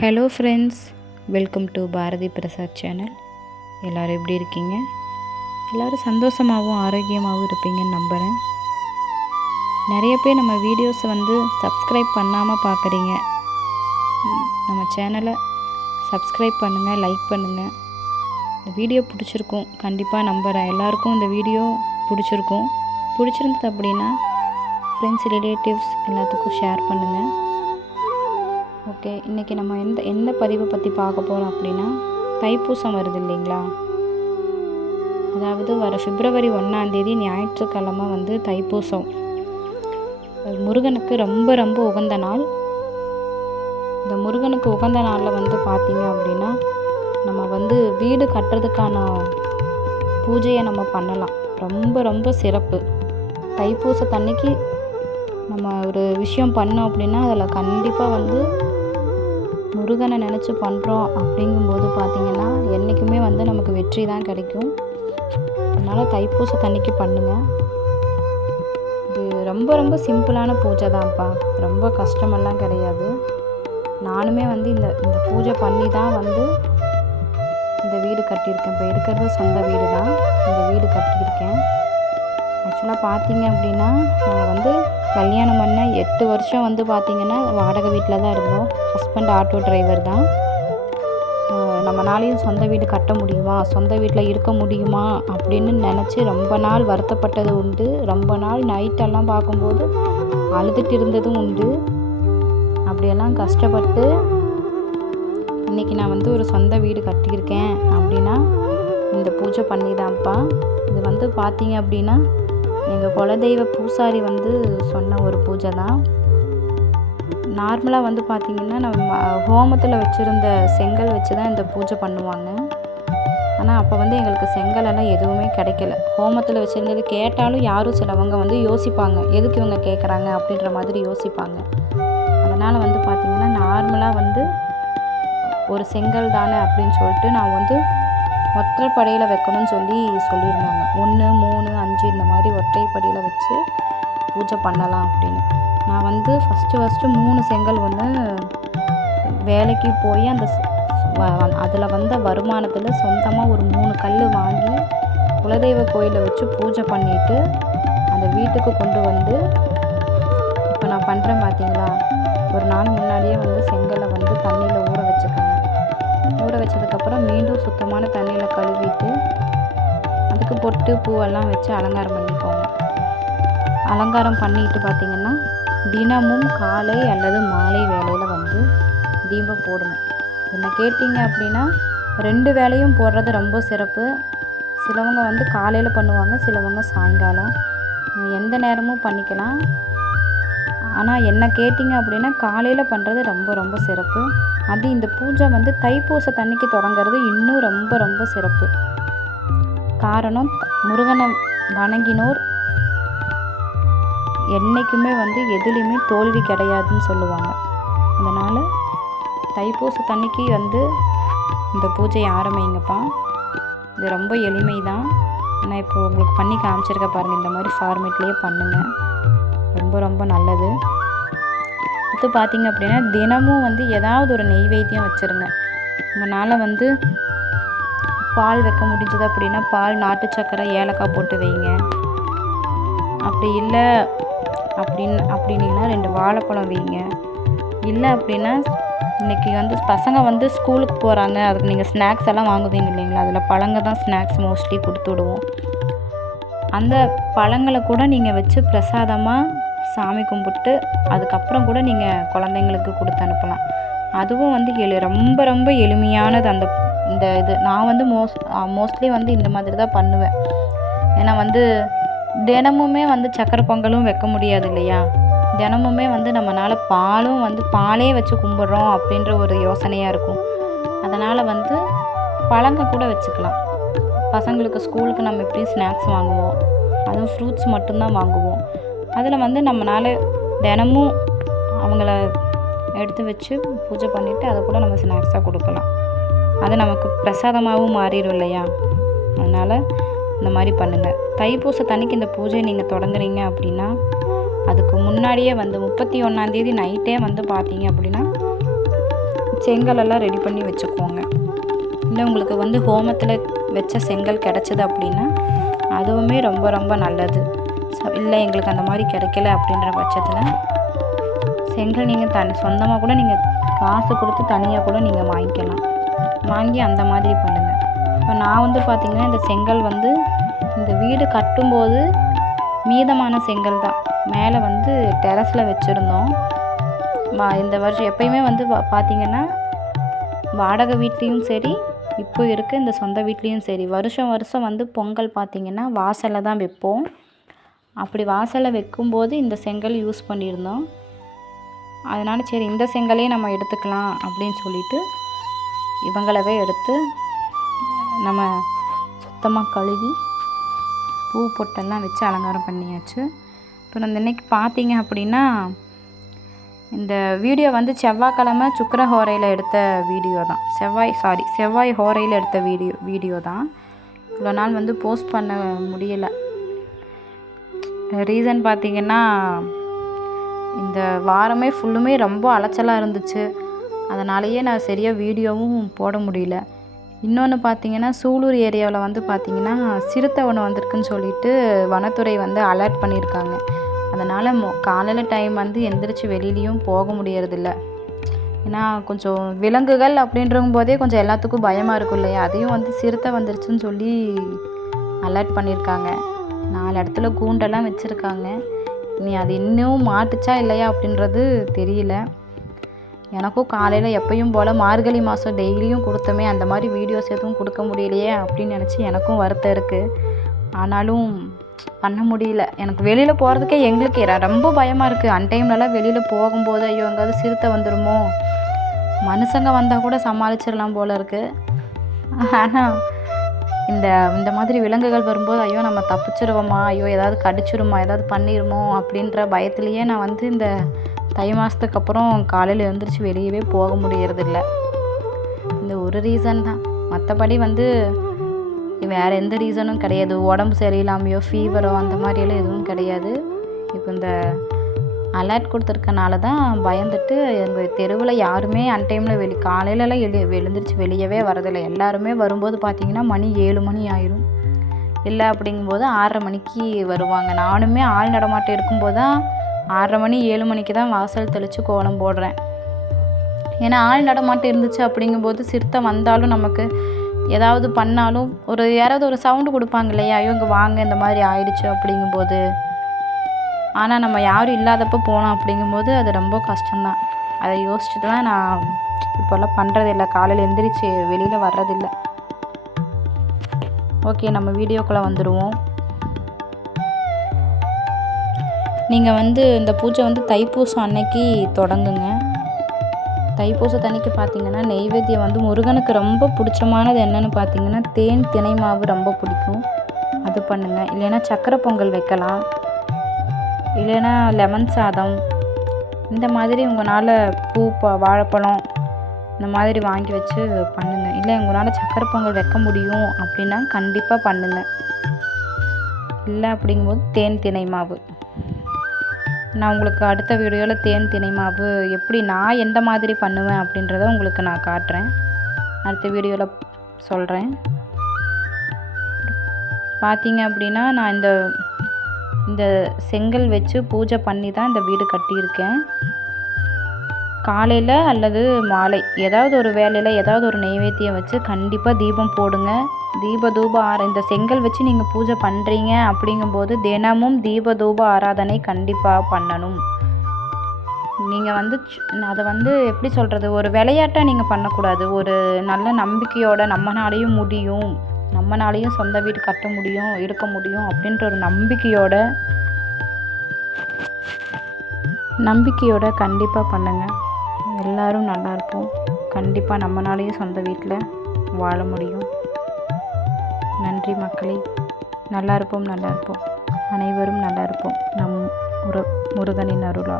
Hello friends, welcome to Bharathi Prasad channel. எல்லோரும் எப்படி இருக்கீங்க? எல்லோரும் சந்தோஷமாகவும் ஆரோக்கியமாகவும் இருப்பீங்கன்னு நம்புகிறேன். நிறைய பேர் நம்ம வீடியோஸை சப்ஸ்கிரைப் பண்ணாமல் பார்க்குறீங்க. நம்ம சேனலை சப்ஸ்கிரைப் பண்ணுங்கள், லைக் பண்ணுங்கள். இந்த வீடியோ பிடிச்சிருக்கும் கண்டிப்பாக நம்புகிறேன். எல்லாருக்கும் இந்த வீடியோ பிடிச்சிருந்தது அப்படின்னா ஃப்ரெண்ட்ஸ், ரிலேட்டிவ்ஸ் எல்லாத்துக்கும் ஷேர் பண்ணுங்கள். ஓகே, இன்றைக்கி நம்ம எந்த பதிவை பற்றி பார்க்க போகிறோம் அப்படின்னா, தைப்பூசம் வருது இல்லைங்களா? அதாவது வர பிப்ரவரி 1 ஞாயிற்றுக்கிழமை தைப்பூசம். முருகனுக்கு ரொம்ப ரொம்ப உகந்த நாள். இந்த முருகனுக்கு உகந்த நாளில் பார்த்திங்க அப்படின்னா, நம்ம வீடு கட்டுறதுக்கான பூஜையை நம்ம பண்ணலாம். ரொம்ப ரொம்ப சிறப்பு. தைப்பூசத்தன்னைக்கு நம்ம ஒரு விஷயம் பண்ணோம் அப்படின்னா அதில் கண்டிப்பாக முருகனை நினச்சி பண்ணுறோம் அப்படிங்கும்போது பார்த்திங்கன்னா என்றைக்குமே நமக்கு வெற்றி தான் கிடைக்கும். அதனால் தைப்பூசத்தன்னைக்கு பண்ணுங்கள். இது ரொம்ப ரொம்ப சிம்பிளான பூஜை தான்ப்பா, ரொம்ப கஷ்டமெல்லாம் கிடையாது. நானுமே இந்த பூஜை பண்ணி தான் இந்த வீடு கட்டியிருக்கேன். இப்போ இருக்கிறது சொந்த வீடு தான். இந்த வீடு கட்டியிருக்கேன். ஆக்சுவலாக பார்த்திங்க அப்படின்னா, நான் கல்யாணம் பண்ண 8 வருஷம் பார்த்திங்கன்னா வாடகை வீட்டில் தான் இருந்தோம். ஹஸ்பண்ட் ஆட்டோ டிரைவர் தான். நம்மளாலையும் சொந்த வீடு கட்ட முடியுமா, சொந்த வீட்டில் இருக்க முடியுமா அப்படின்னு நினச்சி ரொம்ப நாள் வருத்தப்பட்டது உண்டு. ரொம்ப நாள் நைட்டெல்லாம் பார்க்கும்போது அழுதுட்டு இருந்ததும் உண்டு. அப்படியெல்லாம் கஷ்டப்பட்டு இன்றைக்கி நான் ஒரு சொந்த வீடு கட்டியிருக்கேன் அப்படின்னா இந்த பூஜை பண்ணி தான்ப்பா. இது பார்த்திங்க அப்படின்னா எங்கள் குலதெய்வ பூசாரி சொன்ன ஒரு பூஜை தான். நார்மலாக பார்த்திங்கன்னா நம்ம ஹோமத்தில் வச்சுருந்த செங்கல் வச்சு தான் இந்த பூஜை பண்ணுவாங்க. ஆனால் அப்போ எங்களுக்கு செங்கலெல்லாம் எதுவுமே கிடைக்கல. ஹோமத்தில் வச்சுருந்தது கேட்டாலும் யாரும் சிலவங்க யோசிப்பாங்க, எதுக்கு இவங்க கேட்குறாங்க அப்படின்ற மாதிரி யோசிப்பாங்க. அதனால் பார்த்திங்கன்னா நார்மலாக ஒரு செங்கல் தானே அப்படின்னு சொல்லிட்டு நான் ஒற்றைப்படையில் வைக்கணும்னு சொல்லியிருந்தாங்க. 1, 3, 5 இந்த மாதிரி ஒற்றைப்படியில் வச்சு பூஜை பண்ணலாம் அப்படின்னு. நான் ஃபஸ்ட்டு 3 செங்கல் வேலைக்கு போய் அதில் வருமானத்தில் சொந்தமாக ஒரு 3 கல் வாங்கி குலதெய்வ கோயிலில் வச்சு பூஜை பண்ணிவிட்டு அந்த வீட்டுக்கு கொண்டு இப்போ நான் பண்ணுறேன் பார்த்தீங்களா, ஒரு நாள் முன்னாடியே செங்கலை தண்ணியில் ஊற வச்சுக்கோங்க. ஊற வச்சதுக்கப்புறம் மீண்டும் சுத்தமான தண்ணியில் கழுவிட்டு அதுக்கு பொட்டு பூவெல்லாம் வச்சு அலங்காரம் பண்ணிக்கோங்க. அலங்காரம் பண்ணிட்டு பார்த்திங்கன்னா தினமும் காலை அல்லது மாலை வேளையில் தீபம் போடணும். என்ன கேட்டிங்க அப்படின்னா 2 வேளையும் போடுறது ரொம்ப சிறப்பு. சிலவங்க காலையில் பண்ணுவாங்க, சிலவங்க சாயங்காலம், எந்த நேரமும் பண்ணிக்கலாம். ஆனால் என்ன கேட்டிங்க அப்படின்னா காலையில் பண்ணுறது ரொம்ப ரொம்ப சிறப்பு. அது இந்த பூஜை தைப்பூசத்தன்னைக்கு தொடங்கிறது இன்னும் ரொம்ப ரொம்ப சிறப்பு. காரணம், முருகனை வணங்கினோர் என்றைக்குமே எதுலேயுமே தோல்வி கிடையாதுன்னு சொல்லுவாங்க. அதனால் தைப்பூசத்தன்னைக்கு இந்த பூஜையை ஆரம்பிங்கப்பா. இது ரொம்ப எளிமை தான். நான் இப்போ உங்களுக்கு பண்ணி காமிச்சிருக்க பாருங்கள். இந்த மாதிரி ஃபார்மேட்லேயே பண்ணுங்கள், ரொம்ப ரொம்ப நல்லது. அடுத்து பார்த்திங்க அப்படின்னா தினமும் ஏதாவது ஒரு நெய்வேத்தியம் வச்சுருங்க. உங்களால் பால் வைக்க முடிஞ்சது அப்படின்னா பால், நாட்டு சக்கரை, ஏலக்காய் போட்டு வைங்க. அப்படி இல்லை அப்படின்னீங்கன்னா 2 வாழைப்பழம் வைங்க. இல்லை அப்படின்னா இன்றைக்கி பசங்க ஸ்கூலுக்கு போகிறாங்க, அதுக்கு நீங்கள் ஸ்நாக்ஸ் எல்லாம் வாங்குவீங்க இல்லைங்களா, அதில் பழங்க தான் ஸ்நாக்ஸ் மோஸ்ட்லி கொடுத்து விடுவோம். அந்த பழங்களை கூட நீங்கள் வச்சு பிரசாதமாக சாமி கும்பிட்டு அதுக்கப்புறம் கூட நீங்கள் குழந்தைங்களுக்கு கொடுத்து அனுப்பலாம். அதுவும் ரொம்ப ரொம்ப எளிமையானது. இந்த இது நான் மோஸ்ட்லி இந்த மாதிரி தான் பண்ணுவேன். ஏன்னா தினமுமே சக்கரை பொங்கலும் வைக்க முடியாது இல்லையா. தினமுமே நம்மளால் பாலே வச்சு கும்பிட்றோம் அப்படின்ற ஒரு யோசனையாக இருக்கும். அதனால் பழங்க கூட வச்சுக்கலாம். பசங்களுக்கு ஸ்கூலுக்கு நம்ம எப்படியும் ஸ்நாக்ஸ் வாங்குவோம், அதுவும் ஃப்ரூட்ஸ் மட்டும்தான் வாங்குவோம். அதில் நம்மளால் தினமும் அவங்கள எடுத்து வச்சு பூஜை பண்ணிவிட்டு அதை கூட நம்ம ஸ்நாக்ஸாக கொடுக்கலாம். அது நமக்கு பிரசாதமாகவும் மாறிடும் இல்லையா. அதனால் இந்த மாதிரி பண்ணுங்கள். தைப்பூசத்தன்னைக்கு இந்த பூஜையை நீங்கள் தொடங்குறீங்க அப்படின்னா அதுக்கு முன்னாடியே 31 நைட்டே பார்த்தீங்க அப்படின்னா செங்கலெல்லாம் ரெடி பண்ணி வச்சுக்கோங்க. இல்லை உங்களுக்கு வந்து ஹோமத்தில் வச்ச செங்கல் கிடச்சிது அப்படின்னா அதுவுமே ரொம்ப ரொம்ப நல்லது. இல்லை எங்களுக்கு அந்த மாதிரி கிடைக்கல அப்படின்ற பட்சத்தில் செங்கல் நீங்கள் சொந்தமாக கூட நீங்கள் காசு கொடுத்து தனியாக கூட நீங்கள் வாங்கிக்கலாம். வாங்கி அந்த மாதிரி பண்ணுங்கள். இப்போ நான் வந்து பார்த்திங்கன்னா இந்த செங்கல் வந்து இந்த வீடு கட்டும்போது மீதமான செங்கல் தான் மேலே வந்து டெரஸில் வச்சுருந்தோம். இந்த வருஷம் எப்பயுமே வந்து பார்த்திங்கன்னா வாடகை வீட்லேயும் சரி இப்போ இருக்க இந்த சொந்த வீட்லேயும் சரி வருஷம் வந்து பொங்கல் பார்த்திங்கன்னா வாசலில் தான் வைப்போம். அப்படி வாசலில் வைக்கும்போது இந்த செங்கல் யூஸ் பண்ணியிருந்தோம். அதனால் சரி இந்த செங்கலே நம்ம எடுத்துக்கலாம் அப்படின்னு சொல்லிட்டு இவங்களவே எடுத்து நம்ம சுத்தமாக கழுவி பூ பொட்டெல்லாம் வச்சு அலங்காரம் பண்ணியாச்சு. இப்போ நம்ம இன்றைக்கி பார்த்தீங்க அப்படின்னா இந்த வீடியோ வந்து செவ்வாய்க்கிழமை சுக்கிர ஹோரையில் எடுத்த வீடியோ தான். செவ்வாய் ஹோரையில் எடுத்த வீடியோ தான். இவ்வளோ நாள் வந்து போஸ்ட் பண்ண முடியலை. ரீசன் பார்த்திங்கன்னா இந்த வாரமே ஃபுல்லுமே ரொம்ப அலைச்சலாக இருந்துச்சு. அதனாலேயே நான் சரியாக வீடியோவும் போட முடியல. இன்னொன்று பார்த்திங்கன்னா சூலூர் ஏரியாவில் வந்து பார்த்திங்கன்னா சிறுத்தை ஒன்று வந்திருக்குன்னு சொல்லிட்டு வனத்துறை வந்து அலர்ட் பண்ணியிருக்காங்க. அதனால் காலையில் டைம் வந்து எந்திரிச்சு வெளியிலையும் போக முடியறதில்ல. ஏன்னா கொஞ்சம் விலங்குகள் அப்படின்றும் போதே கொஞ்சம் எல்லாத்துக்கும் பயமாக இருக்கும் இல்லையா. அதையும் வந்து சிறுத்தை வந்துருச்சுன்னு சொல்லி அலர்ட் பண்ணியிருக்காங்க. 4 இடத்துல கூண்டெல்லாம் வச்சுருக்காங்க. நீ அது இன்னும் மாட்டுச்சா இல்லையா அப்படின்றது தெரியல. எனக்கும் காலையில் எப்பயும் போல் மார்கழி மாதம் டெய்லியும் கொடுத்தோமே அந்த மாதிரி வீடியோஸ் எதுவும் கொடுக்க முடியலையே அப்படின்னு நினச்சி எனக்கும் வருத்தம் இருக்குது. ஆனாலும் பண்ண முடியல. எனக்கு வெளியில் போகிறதுக்கே எங்களுக்கு ரொம்ப பயமாக இருக்குது. அன்டைம்லலாம் வெளியில் போகும்போது ஐயோ எங்காவது சிறுத்தை வந்துடுமோ, மனுஷங்க வந்தால் கூட சமாளிச்சிடலாம் போல் இருக்குது. ஆனால் இந்த மாதிரி விலங்குகள் வரும்போது ஐயோ நம்ம தப்பிச்சிருவோமா, ஐயோ ஏதாவது கடிச்சிருமா, ஏதாவது பண்ணிடுமோ அப்படின்ற பயத்துலேயே நான் வந்து இந்த தை மாதத்துக்கு அப்புறம் காலையில் எழுந்திரிச்சு வெளியவே போக முடியறதில்ல. இந்த ஒரு ரீசன் தான். மற்றபடி வந்து வேறு எந்த ரீசனும் கிடையாது. உடம்பு சரியில்லாமையோ ஃபீவரோ அந்த மாதிரியெல்லாம் எதுவும் கிடையாது. இப்போ இந்த அலர்ட் கொடுத்துருக்கனால தான் பயந்துட்டு எங்கள் தெருவில் யாருமே அன்டைமில் காலையிலலாம் எழுந்திரிச்சு வெளியவே வரதில்லை. எல்லாருமே வரும்போது பார்த்திங்கன்னா மணி 7 மணி ஆயிரும். இல்லை அப்படிங்கும்போது 6:30 மணிக்கு வருவாங்க. நானுமே ஆள் நடமாட்டம் இருக்கும்போது தான் 6:30 மணி 7 மணிக்கு தான் வாசல் தெளித்து கோலம் போடுறேன். ஏன்னா ஆள் நடமாட்டம் இருந்துச்சு அப்படிங்கும்போது சிறுத்தை வந்தாலும் நமக்கு ஏதாவது பண்ணாலும் யாராவது ஒரு சவுண்டு கொடுப்பாங்க இல்லையா, ஐயோ இங்கே வாங்க இந்த மாதிரி ஆயிடுச்சு அப்படிங்கும்போது. ஆனால் நம்ம யாரும் இல்லாதப்போ போனோம் அப்படிங்கும்போது அது ரொம்ப கஷ்டம்தான். அதை யோசிச்சுட்டு தான் நான் இப்போல்லாம் பண்ணுறதில்லை. காலையில் எந்திரிச்சு வெளியில் வர்றதில்லை. ஓகே, நம்ம வீடியோக்குள்ளே வந்துடுவோம். நீங்கள் வந்து இந்த பூஜை வந்து தைப்பூசம் அன்னைக்கு தொடங்குங்க. தைப்பூசத்து அன்னைக்கு பார்த்திங்கன்னா நெய்வேத்தியம் வந்து முருகனுக்கு ரொம்ப பிடிச்சமானது என்னென்னு பார்த்திங்கன்னா தேன் தினை மாவு ரொம்ப பிடிக்கும். அது பண்ணுங்கள். இல்லைன்னா சக்கரை பொங்கல் வைக்கலாம். இல்லைன்னா லெமன் சாதம். இந்த மாதிரி உங்களால் வாழைப்பழம் இந்த மாதிரி வாங்கி வச்சு பண்ணுங்கள். இல்லை உங்களால் சக்கரை பொங்கல் வைக்க முடியும் அப்படின்னா கண்டிப்பாக பண்ணுங்கள். இல்லை அப்படிங்கும்போது தேன் தினை மாவு. நான் உங்களுக்கு அடுத்த வீடியோவில் தேன் தினை மாவு எப்படி நான் எந்த மாதிரி பண்ணுவேன் அப்படின்றத உங்களுக்கு நான் காட்டுறேன். அடுத்த வீடியோவில் சொல்கிறேன். பார்த்தீங்க அப்படின்னா நான் இந்த செங்கல் வச்சு பூஜை பண்ணி தான் இந்த வீடு கட்டியிருக்கேன். காலையில் அல்லது மாலை ஏதாவது ஒரு வேலையில் ஏதாவது ஒரு நெய்வேத்தியம் வச்சு கண்டிப்பாக தீபம் போடுங்க. தூப இந்த செங்கல் வச்சு நீங்கள் பூஜை பண்ணுறீங்க அப்படிங்கும்போது தினமும் தூப ஆராதனை கண்டிப்பாக பண்ணணும். நீங்கள் வந்து அதை வந்து எப்படி சொல்கிறது, ஒரு விளையாட்டாக நீங்கள் பண்ணக்கூடாது. ஒரு நல்ல நம்பிக்கையோட நம்மளாலேயும் முடியும், நம்மளாலேயும் சொந்த வீடு கட்ட முடியும், இருக்க முடியும் அப்படின்ற ஒரு நம்பிக்கையோட கண்டிப்பாக பண்ணுங்கள். எல்லோரும் நல்லாயிருப்போம். கண்டிப்பாக நம்மளாலேயும் சொந்த வீட்டில் வாழ முடியும். நன்றி மக்களே. நல்லா இருப்போம். அனைவரும் நல்லா இருப்போம். முருகனின் அருளா.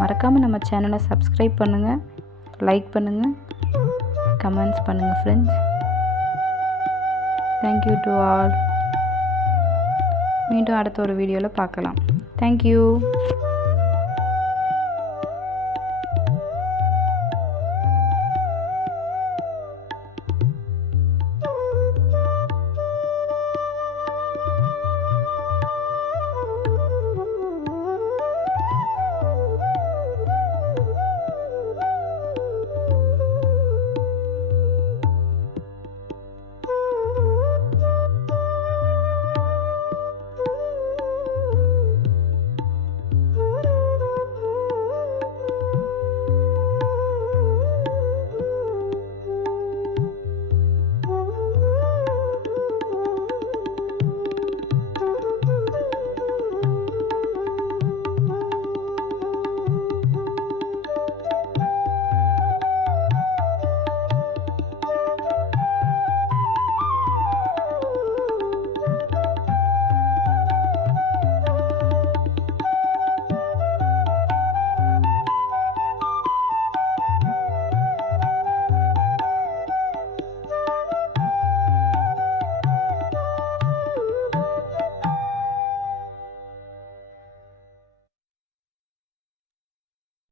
மறக்காமல் நம்ம சேனலை சப்ஸ்கிரைப் பண்ணுங்கள், லைக் பண்ணுங்கள், கமெண்ட்ஸ் பண்ணுங்கள் ஃப்ரெண்ட்ஸ். Thank you to all. மீண்டும் அடுத்த ஒரு வீடியோவில் பார்க்கலாம். தேங்க்யூ.